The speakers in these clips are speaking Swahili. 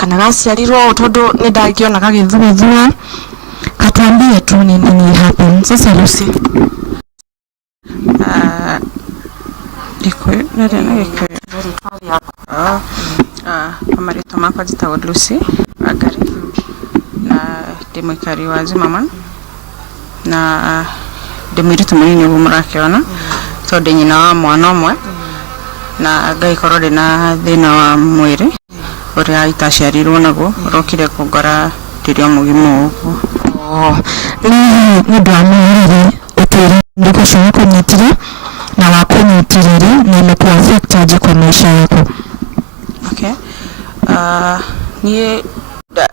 kana gaciarirwo tondu ni ndakiona gagithuthuo atuambie tu nini happen. Sasa Lucy iko nere na iko amarito makwa jitagwo Lucy Wangari na ndi muikari wa Zimmerman na ndi mwiritu munini uguo murakiona tondu nyina wa mwana umwe na ngai korore na thina wa mwiri uria itaciarirwo naguo rokire kungora ndirio mugimu uguo ni ndamwirire utiri ndiko shoko kunyitira na wakunyitirire na imekuaffect aje kwa maisha yako? Okay. Ni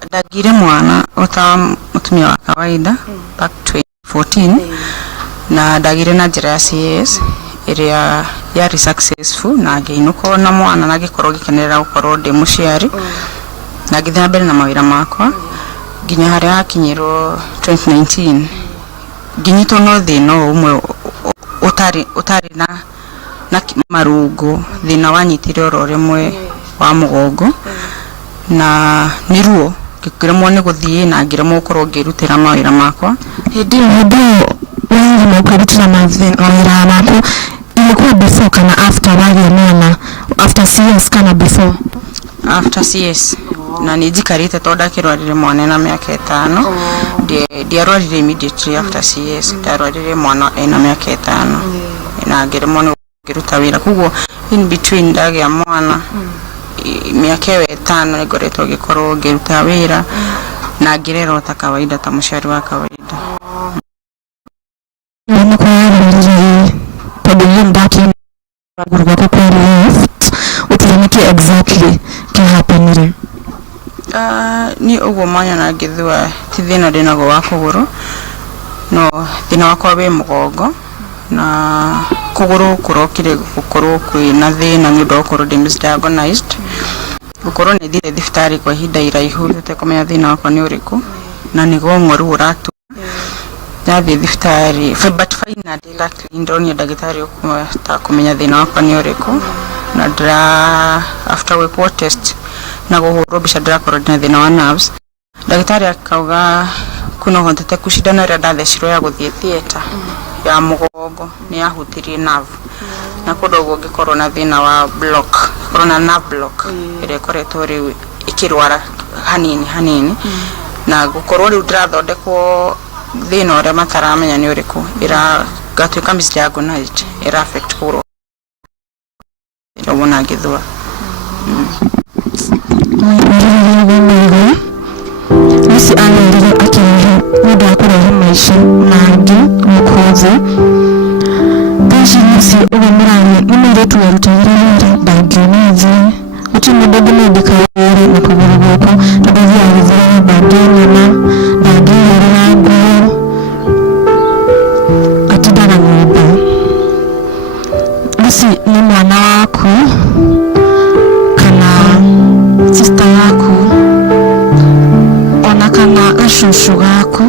ndagire mwana ota mutumia wa kawaida back 2014 na ndagire na njira ya CS iria yari successful na ngeinuko na mwana na gikorwo gikenera gukorwo ndi muciari na ngithia mbere na mawira makwa nginya haria hakinyirwo 2019 nginyitwo no thina umwe utari na marungu thina wanyitire oro rimwe wa mugongo na niruo ngikiremwo ni guthie na ngiremwo gukorwo ngirutira mawira makwa hindi wengi mukirutira mawira makwa ilikuwa before kana after wali mwana after CS kana before after CS na nijikarite tonda kirwarire mwana na miaka 5 ndiarwarire immediately after CS ndarwarire mwana ena miaka 5 na ngiremwo ni ngiruta wira kuguo in between ndagia mwana miaka 5 nigoretwo gikorwo ngiruta wira na ngirero ta kawaida ta muciari wa kawaida exactly can happen ni uguo manya na ngithua ti thina ndinago wa kuguru no thina wakwa we mugongo na kuguru kurokire gukorwo kwina thina ni ndokoro misdiagnosed gukorwo ni thire thibitari kwa hinda iraihu tutekomenya thina wakwa ni uriku na nigo ng'oru uratu ndathi thibitari but finally luckily ndoni ndagitari ta kumenya thina wakwa ni uriku na dra after we port test na guhurwo bica ndirakorwo na thina wa nerves ndagitari akauga kuna hontete kushidana ria ndathecirwo ya guthie theater ya mugongo ni yahutirie nerve na kudogo ngikorwo na thina wa block corona nerve block ire koretwo ri ikirwara hanini na gukorwo ri ndirathondekwo thina ria mataramenya ni uriku ira gatuika misdiagnosed ira affect kuro yobona ngithua Lucy anaendelea akiwa muda wa maisha mangi mukoze Dashi Lucy ubamuranye nimeretu ya rutayira bagenize utimu dogo medika yari na kuburubuko tadavya wizara bageni na bageni rangu atidana ngebe Lucy ni mwana wako kana sister yako kana ashushu gako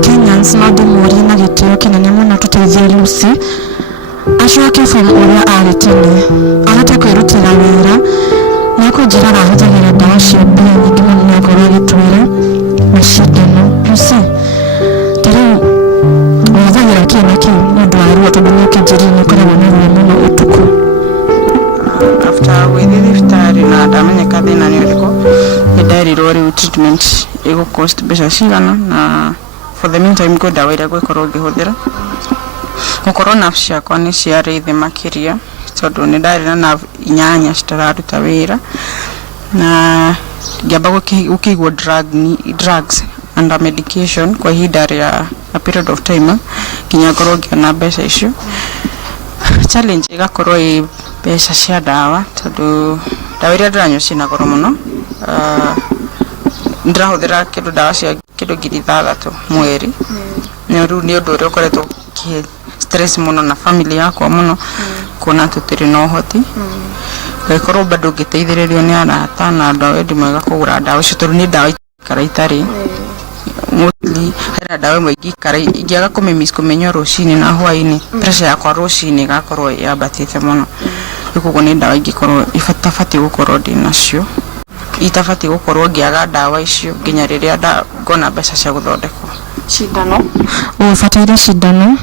Kenyans nado muri na gitio kinene muno tuteithia Lucy ashoke from uria aritene arate kwirutira wira na kujira rahuthagira ndawa cia mbia nyingi muno ngoro gitwira mashindano Lucy tari wathagira kina kiu nundu wa ruo tondu ni kinjiri ni koragwo na ruo muno utuku after we did iftari na ndamenyeka thina ni uriko ndarirwo ri treatment ego cost beca cigana na for the meantime go dawa ira gwekorwo ngihuthira gukorwo nerve ciakwa ni ciari thi makiria tondu ni ndari na nerve inyanya citararuta wira na ngiamba gukigwo drugs and medication kwa ihinda ria a period of time kinya ngorwo ngiona beca icio challenge igakorwo i beca cia dawa tondu dawa iria ndĩranyua ciĩna goro mũno ndĩrahũthĩra kĩndũ dawa cia kĩndũ 3,000 mweri nĩ ũndũ ũrĩa ũkoretwo stress mũno na family yakwa mũno kuona tũtirĩ na ũhoti ngaikorwo bado ngĩteithĩrĩrio nĩ arata na andũ a wendi mwega kũgũra dawa icio tondũ nĩ dawa ikara itarĩ mostly hera dawa imwe ingĩikara ingĩaga kũmenywo rũcinĩ na hwaĩ-inĩ pressure yakwa rũcinĩ ĩgakorwo yambatĩte mũno koguo nĩ dawa ingĩkorwo ibatabatiĩ gũkorwo ndĩ nacio itafati gukorwo ngiaga ndawa icio nginya riria ngona mbeca cia guthondekwo. Shindano ufataire shindano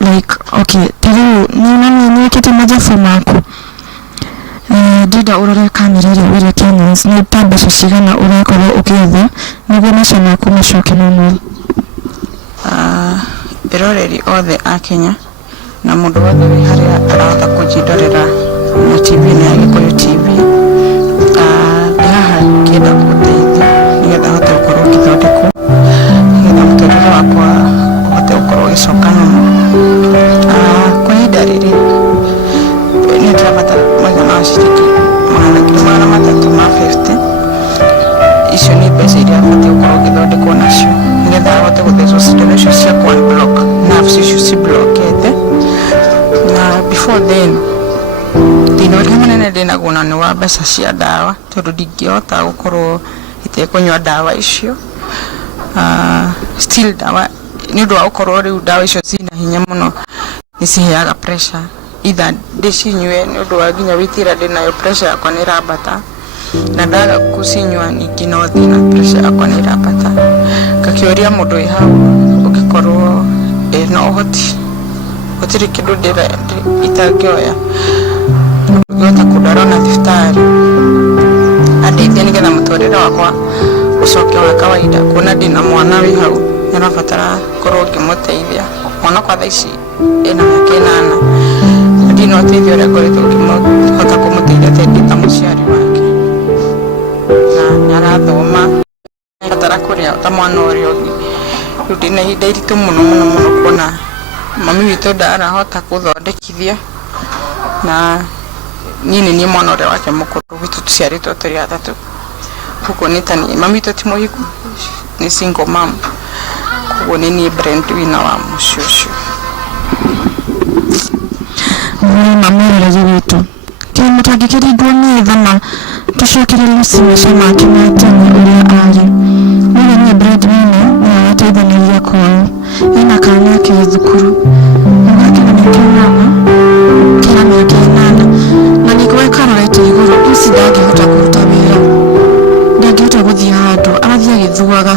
like okay tero ni kiti majafu mako dida urore kamera ri uri Kenyans ni tabasha cigana urakorwo ukietha niguo maca maku macoke normal. Iroreri othe a Kenya na mundu wothe wi haria arahota kujindorera na TV na Gikuyu TV haha kienda guteithia nigetha hote gukorwo ngithondekwo nigetha muturire wakwa uhote gukorwo gicoka kwa ihinda riri ni turabatara mũigana wa ciringi magana matatũ ma 50. Icio ni mbeca iria batiĩ gukorwo ngithondekwo nacio nigetha hote guthecwo cindano icio cia block nerves icio ci blockete. Na before then thina ũrĩa mũnene ndĩnaguo na nĩ wa mbeca cia ndawa tondũ ndingĩhota gũkorwo itekũnyua ndawa icio. Still ndawa nĩ ũndũ wa gũkorwo rĩu ndawa icio cina hinya mũno nĩ ciheaga pressure either ndĩcinyue nĩ ũndũ wa nginya wĩtĩra ndĩnayo pressure yakwa nĩ ĩrambata na ndaga gũcinyua ningĩ no thina pressure yakwa nĩ ĩrambata. Ngakĩũria mũndũ wĩ hau ũngĩkorwo na ũhoti gũtirĩ kĩndũ itangĩoya ngĩhota kũndwara na thibitarĩ andeithie nigetha mũtũrĩre wakwa ũcoke wa kawaida kuona ndĩna mwana wĩ hau nĩarabatara korwo ngĩmũteithia. Mwana kwa thaa ici ena mĩaka 8 ndina ũteithio ũrĩa ngoretwo ngĩhota kũmũteithia ndĩ ta mũciari wake na nĩarathoma nĩarabatara kũrĩa ta mwana ũrĩa ũngĩ. Rĩu ndĩna ihinda iritũ mũno kuona mami witũ ndarahota gũthondekithia na niĩ mwana ũrĩa wake mũkũrũ witũ tũciarĩtwo tũrĩ atatũ. Koguo nĩ tani mami witũ ti mũhiku nĩ single mom. Koguo nĩ niĩ breadwinner wa mũciĩ ũcio. Mamũrĩre witũ kĩrĩa mũtangĩkĩringwo nĩ thama tũcokererie Lucy maica make ma tene ũrĩa arĩ. Ũyũ nĩ breadwinner na ateithanĩria kwao ena kana ke thukuru gake nĩ kĩna mĩaka 8 na nĩguo karorete igũrũ Lucy ndangĩhota kũruta wĩra ndangĩhota gũthiĩ handũ arathiĩ agĩthuaga.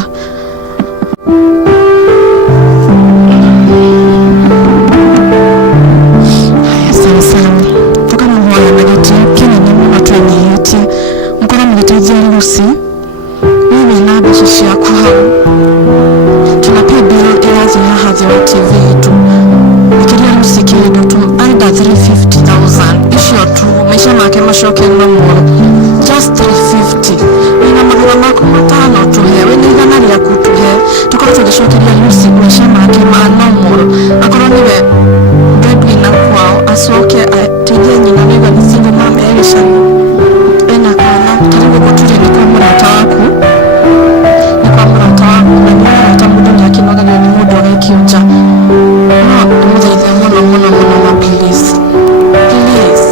Lucy wewe na mbeca ciaku hau tunapia bill irathi haha thĩ wa TV yetu ikiria Lucy kĩndũ tu under 350,000 icio tu maica make macoke normal just 350 wĩna magana maku matano tuhe wĩna igana rĩaku tuhe tukorwo tũgĩcokeria Lucy maica make ma normal akorwo niwe breadwinner kwao acoke ateithie nyina niwe ni single mom egĩcagi ena kana karibu gũturĩ nĩ kwa mũrata waku na nĩ mũrata mũndũ nĩakinogagio nĩ mũndũ ũgaikio nja no mũthaithia mũno na please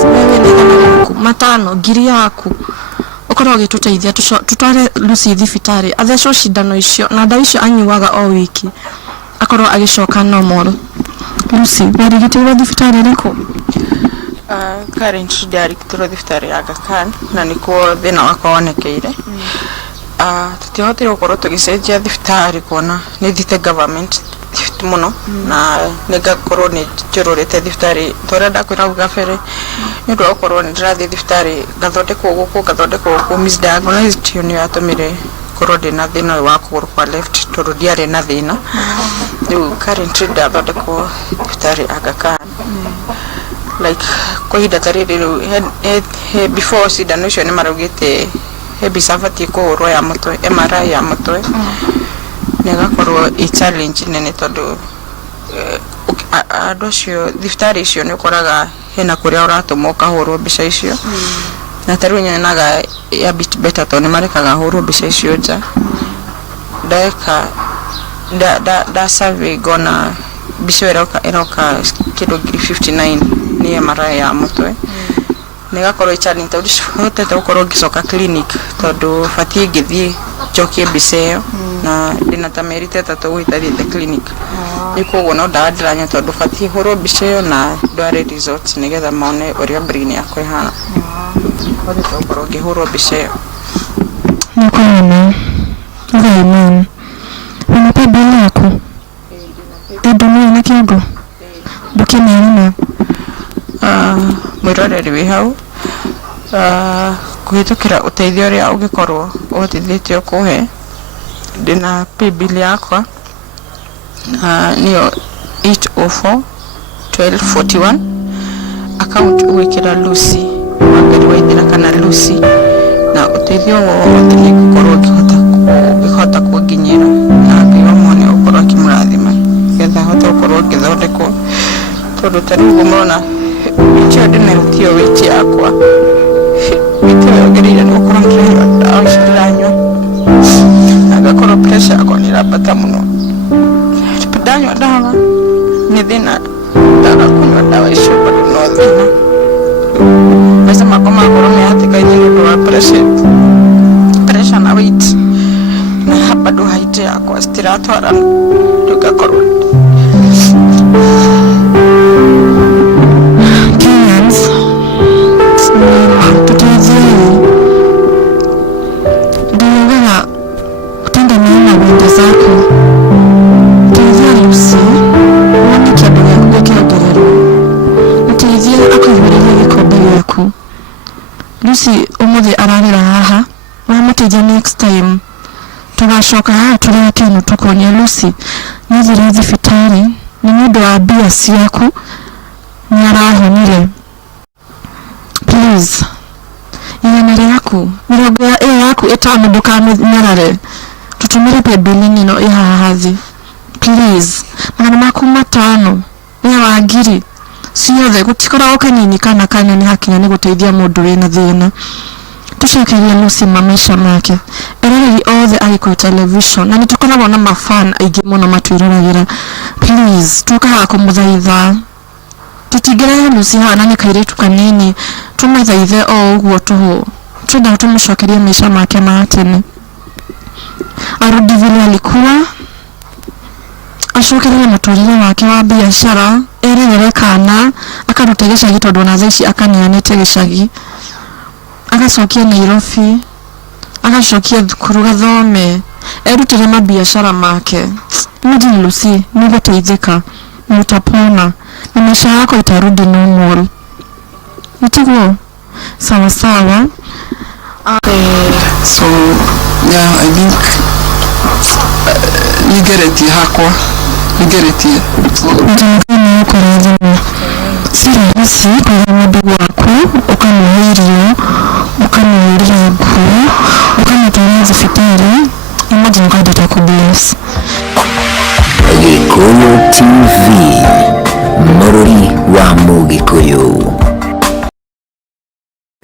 wewe nĩ igana rĩaku matano ngiri yaku ũkorwo ũgĩtũteithia tutware Lucy thibitarĩ athecwo cindano icio na ndawa icio anyuaga o wiki akorwo agĩcoka normal. Lucy warigitĩirwo thibitarĩ ĩrĩkũ? Currently ndarigitĩirwo thibitarĩ ya Aga Khan na nĩkuo thĩna wakwa wonekeire. Tũtihotire gũkorwo tũgĩcenjia thibitarĩ kuona nĩ thiĩte government mũno na nĩngakorwo nĩ njũrũrĩte thibitarĩ tũrĩa ndakwĩra hau gabere nĩ ũndũ wa gũkorwo nĩ ndĩrathiĩ thibitarĩ ngathondekwo gũkũ misdiagnosed ĩyo nĩyo yatũmire korwo ndĩna thĩna wa kũgũrũ kwa left tondũ ndiarĩ na thĩna. Rĩu currently ndathondekwo thibitarĩ Aga Khan like kwa ihinda ta rĩrĩ rĩu before cindano icio nĩ maraugĩte mbica batiĩ kũhũrwo ya mũtwe MRI ya mũtwe na ĩgakorwo ĩ challenge nene tondũ andũ acio thibitarĩ icio nĩ ũkoraga hena kũrĩa ũratũmwo ũkahũrwo mbica icio na ta rĩu nyonaga ya bit better tondũ nĩ marekaga hũrwo mbica icio nja. Ndeka da survey ngona mbica ĩroka kĩndũ 59 nĩ MRI ya mũtwe na ĩgakorwo ĩ challenge tondũ hotete gũkorwo ngĩcoka clinic tondũ batiĩ ngĩthiĩ njokie mbica ĩyo na ndĩna ta mĩeri 3 gũthiĩte clinic. Koguo no ndawa ndĩranyua tondũ batiĩ hũrwo mbica ĩyo na ndware results nĩgetha mone ũrĩa brain yakwa ĩhana. Hodi tokoro ngihurwo mbica ĩyo. Nĩkũona Amen. Unape bill yako? Ndumia na kĩongo? Ndũkĩmenya. Mwĩroreri wĩ hau. Kũhĩtũkĩra ũteithio ũrĩa ũngĩkorwo ũhotithĩtio kũhe. Ndĩna pay bill yakwa. Nĩyo 804-1241. Account ũgwĩkĩra Lucy. Wangari Waithĩra kana Lucy. Na ũteithio wothe nĩngũkorwo ngĩhota kũnginyĩra na Ngai wa mwanya ũkorwo akĩmũrathima getha hote gũkorwo ngĩthondekwo tondũ ta rĩu mũrona wĩtĩ ũyũ ndĩnayo tiyo wĩtĩ yakwa wĩtĩ ũyũ ngereire nĩ gũkorwo ndĩraheo ndawa ici ndĩranyua na ngakorwo pressure yakwa nĩ ĩrambata mũno ndanyua ndawa nĩ thĩna ndaga kũnyua ndawa icio bado no thĩna maica makwa magakorwo me hatĩka-inĩ nĩ ũndũ wa pressure na weight na bado height yakwa citiratwarana rĩu ngakorwo ndiyogaga utenda meena wende zako teithia Lucy wone kĩndũ gĩaku gĩkĩongererwo mũteithie akũihũrĩrie gĩkombe gĩaku Lucy ũmũthĩ ararĩra haha wamũteithia next time tugacoka haha tũrĩa kenu tukonia Lucy nĩthire thibitarĩ nĩ nĩũndũ wa mbia ciaku nĩarahonire please igana rĩaku mĩrongo ĩyo yaku ĩtano ndũkamĩnyarare tũtũmĩre pebili-inĩ ĩno ĩhaha thĩ please magana maku matano nĩ wa ngiri ciothe gũtikoragwo kanini kana kanene hakinya nĩ gũteithia mũndũ wĩna thĩna tucokerie Lucy maica make eroreri othe agĩkũyũ television na nĩtũkoragwo na mafan aingĩ mũno matwĩroragĩra please tukaga kũmũthaitha tũtingĩrehe Lucy haha na nĩ kairĩtu kanini tũmũthaithe o ũguo tũhũ twenda tũmũcokerie maica make ma tene arudi vile alikuwa acokererie mũtũrĩre wake wa biacara ererere kana akaruta gĩcagi tondũ na thaa ici akaneanĩte gĩcagi agacokia Nairobi agacokia thukuru gathome erutĩre mabiacara make imagine Lucy nĩgũteithĩka nĩutapona na maisha yako itarudi normal nitiguo sawa sawa. So yeah, I think nigeretie hakwa nigeretie ndio kurazima si rahisi kwa ndugu wako ukamwona irio ukamwona nguo ukamtoa hospitali imagine God atakubless. Gikuyu TV Mururi wa Mugikuyu.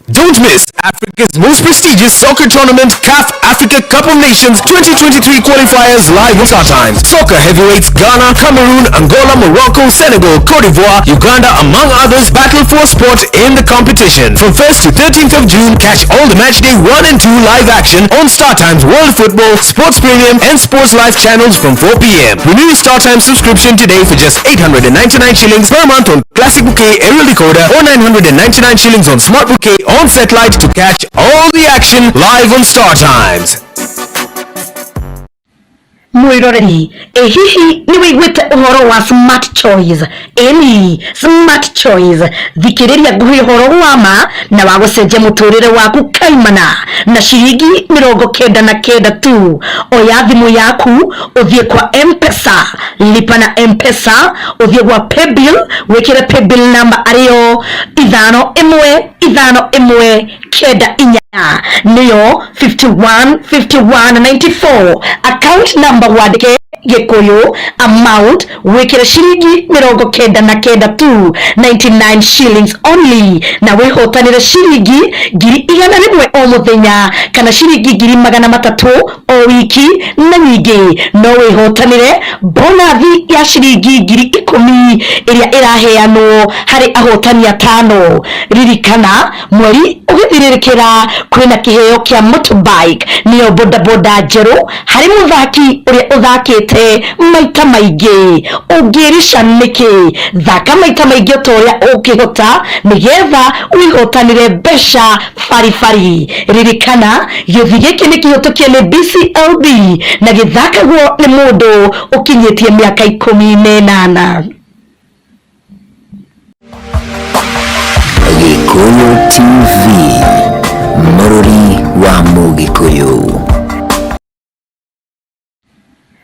Don't miss Africa's most prestigious soccer tournament, CAF Africa Cup of Nations 2023 qualifiers live on StarTimes. Soccer heavyweights Ghana, Cameroon, Angola, Morocco, Senegal, Cote d'Ivoire, Uganda, among others, battle for a spot in the competition. From 1st to 13th of June, catch all the match day 1 and 2 live action on StarTimes World Football, Sports Premium, and Sports Live channels from 4 p.m. Renew your StarTimes subscription today for just 899 shillings per month on Classic Bouquet aerial decoder or 999 shillings on Smart Bouquet on satellite to catch all the action live on StarTimes. Mwiroreri, hihi ni wiguite uhoro wa Smart Choice? Eni, Smart Choice thikiriria nguhi uhoro wa ma na wa gucenjia muturire waku kaimana na ciringi 99 tu. Oya thimu yaku uthie kwa M-Pesa, lipa na M-Pesa, uthie kwa paybill, wekire paybill number ariyo 515194 niyo 515194. Account number wandike Gikuyu, amount wekire ciringi 99 tu, 99 shillings only, na wihotanire ciringi 100 o muthenya kana ciringi 300 o wiki, na nyingi no wihotanire bonathi ya ciringi 10,000 iria iraheanwo hari ahotani 5. Ririkana mweri ugithiririkira kwina kiheo kia motorbike niyo bodaboda njeru hari muthaki uria uthakite wĩhotete maita maingĩ. Ũngĩrica nĩkĩ? Thaka maita maingĩ ũtoria ũngĩhota nĩgetha wĩhotanĩre mbeca baribari. Ririkana gĩũthi gĩkĩ nĩ kĩhĩtũkie nĩ BCLB na gĩthakagwo nĩ mũndũ ũkinyĩtie mĩaka 18. Gikuyu TV, Mũrũri wa Mũgĩkũyũ.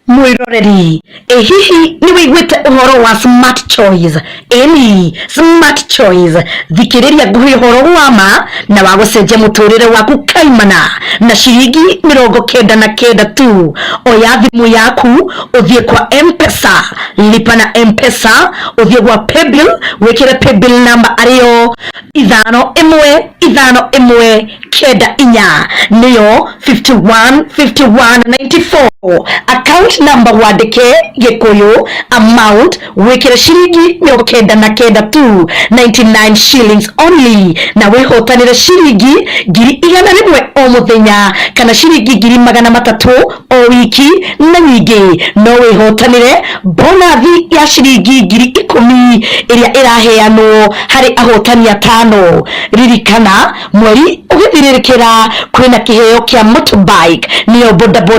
Mwĩroreri, hihi nĩ wĩiguĩte ũhoro wa Smart Choice? Ĩni, Smart Choice, thikĩrĩria nguhĩ ũhoro wa ma na wa gũcenjia mũtũrĩre waku kaimana na ciringi 99 tu. Oya thimũ yaku ũthiĩ kwa M-Pesa, lipa na M-Pesa, ũthiĩ kwa Paybill, wĩkĩre Paybill number arĩyo 515194 nĩyo 515194. Account number wandĩke Gĩkũyũ, amount wĩkĩre ciringi 99 tu, 99 shillings only, na wĩhotanĩre ciringi 100 o mũthenya kana ciringi 300 o wiki, na ningĩ no wĩhotanĩre bonathi ya ciringi 10,000 ĩrĩa ĩraheanwo harĩ ahotani 5. Ririkana mweri ũgĩthirĩrĩkĩra kwĩna kĩheo kĩa motorbike, nĩyo bodaboda